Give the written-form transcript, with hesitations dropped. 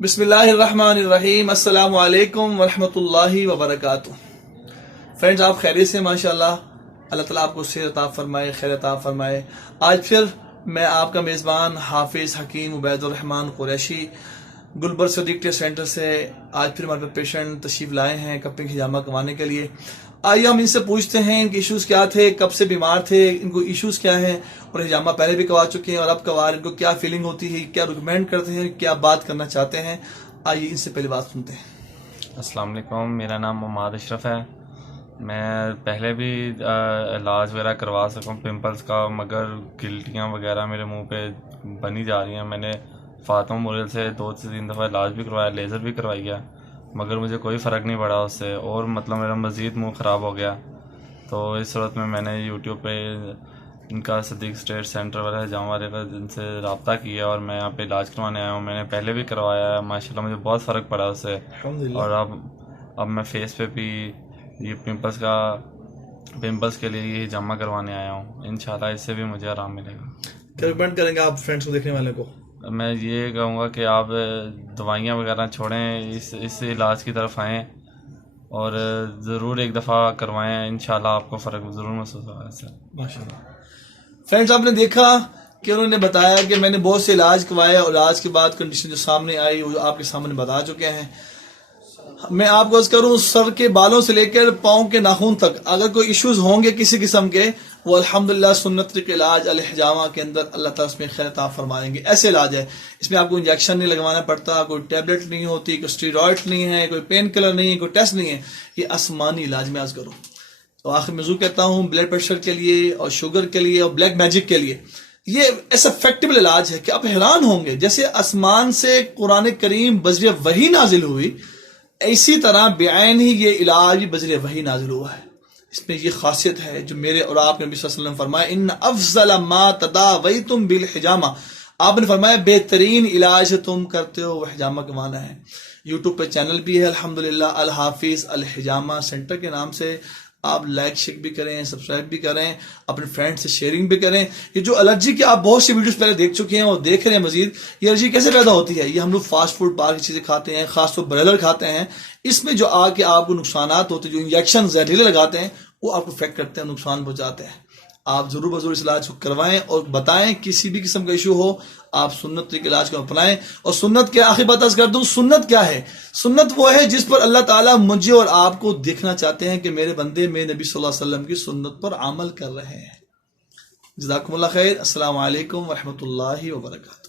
بسم اللہ الرحمن الرحیم، السلام علیکم ورحمۃ اللہ وبرکاتہ۔ فرینڈز، آپ خیریت سے؟ ماشاءاللہ، اللہ تعالیٰ آپ کو صحت عطا فرمائے، خیر عطا فرمائے۔ آج پھر میں آپ کا میزبان حافظ حکیم عبید الرحمن قریشی گلبر صدیق ٹیسٹ سینٹر سے آج پھر ہمارے پیشنٹ تشریف لائے ہیں کپنگ ہجامہ کروانے کے لیے۔ آئیے ہم ان سے پوچھتے ہیں ان کے ایشوز کیا تھے، کب سے بیمار تھے، ان کو ایشوز کیا ہیں، اور ہجامہ پہلے بھی کروا چکے ہیں اور اب کروا رہے ہیں، ان کو کیا فیلنگ ہوتی ہے، کیا ریکمینڈ کرتے ہیں، کیا بات کرنا چاہتے ہیں۔ آئیے ان سے پہلے بات سنتے ہیں۔ السلام علیکم، میرا نام محمد اشرف ہے۔ میں پہلے بھی علاج وغیرہ کروا سکوں پمپلز کا، مگر گلٹیاں وغیرہ میرے منہ پہ بنی جا رہی ہیں۔ میں نے فاطمہ مورل سے 2 سے 3 دفعہ علاج بھی کروایا، لیزر بھی کروائی ہے، مگر مجھے کوئی فرق نہیں پڑا اس سے، اور مطلب میرا مزید منہ خراب ہو گیا۔ تو اس صورت میں نے یوٹیوب پہ ان کا صدیق اسٹیٹ سینٹر والا ہجامہ والے کا ان سے رابطہ کیا اور میں یہاں پہ علاج کروانے آیا ہوں۔ میں نے پہلے بھی کروایا ہے، ماشاءاللہ مجھے بہت فرق پڑا اس سے، اور اب میں فیس پہ بھی یہ پمپلز کے لیے یہ ہجامہ کروانے آیا ہوں۔ انشاءاللہ اس سے بھی مجھے آرام ملے گا۔ کیا ریکمینڈ کریں گے آپ فرینڈس کو، دیکھنے والے کو؟ میں یہ کہوں گا کہ آپ دوائیاں وغیرہ چھوڑیں، اس علاج کی طرف آئیں اور ضرور ایک دفعہ کروائیں، انشاءاللہ آپ کو فرق ضرور محسوس ہوگا اس سے۔ ماشاءاللہ۔ فرینڈز، آپ نے دیکھا کہ انہوں نے بتایا کہ میں نے بہت سے علاج کروائے اور علاج کے بعد کنڈیشن جو سامنے آئی وہ آپ کے سامنے بتا چکے ہیں۔ میں آپ کو عرض کروں، سر کے بالوں سے لے کر پاؤں کے ناخن تک اگر کوئی ایشوز ہوں گے کسی قسم کے، وہ الحمدللہ سنت کے علاج الحجامہ کے اندر اللہ تعالیٰ اس میں خیر عطا فرمائیں گے۔ ایسے علاج ہے، اس میں آپ کو انجیکشن نہیں لگوانا پڑتا، کوئی ٹیبلٹ نہیں ہوتی، کوئی اسٹیرائڈ نہیں ہے، کوئی پین کلر نہیں ہے، کوئی ٹیسٹ نہیں ہے، یہ آسمانی علاج میں عرض کروں۔ تو آخر میں ضرور کہتا ہوں، بلڈ پریشر کے لیے اور شوگر کے لیے اور بلیک میجک کے لیے یہ ایسا افیکٹیبل علاج ہے کہ آپ حیران ہوں گے۔ جیسے آسمان سے قرآن کریم بذریعہ وحی نازل ہوئی، اسی طرح بعین ہی یہ علاج بھی بذریعہ وحی نازل ہوا ہے۔ اس میں یہ خاصیت ہے جو میرے اور آپ نے نبی صلی اللہ علیہ وسلم فرمایا، ان افضل ما تداویتم بالحجامہ، آپ نے فرمایا بہترین علاج تم کرتے ہو وہ حجامہ کروانا ہے۔ یوٹیوب پہ چینل بھی ہے الحمدللہ، الحافظ الحجامہ سینٹر کے نام سے، آپ لائک شیئر بھی کریں، سبسکرائب بھی کریں، اپنے فرینڈ سے شیئرنگ بھی کریں۔ یہ جو الرجی کے آپ بہت سی ویڈیوز پہلے دیکھ چکے ہیں اور دیکھ رہے ہیں مزید، یہ الرجی کیسے پیدا ہوتی ہے؟ یہ ہم لوگ فاسٹ فوڈ باہر کی چیزیں کھاتے ہیں، خاص طور بریلر کھاتے ہیں، اس میں جو آ کے آپ کو نقصانات ہوتے ہیں، جو انجیکشن زہریلے لگاتے ہیں وہ آپ کو افیکٹ کرتے ہیں، نقصان پہنچاتے ہیں۔ آپ ضرور بضرور اس علاج کو کروائیں اور بتائیں کسی بھی قسم کا ایشو ہو، آپ سنت کے علاج کو اپنائیں۔ اور سنت کیا، آخر بات عرض کر دوں، سنت کیا ہے؟ سنت وہ ہے جس پر اللہ تعالیٰ مجھے اور آپ کو دیکھنا چاہتے ہیں کہ میرے بندے میں نبی صلی اللہ علیہ وسلم کی سنت پر عمل کر رہے ہیں۔ جزاکم اللہ خیر۔ السلام علیکم ورحمۃ اللہ وبرکاتہ۔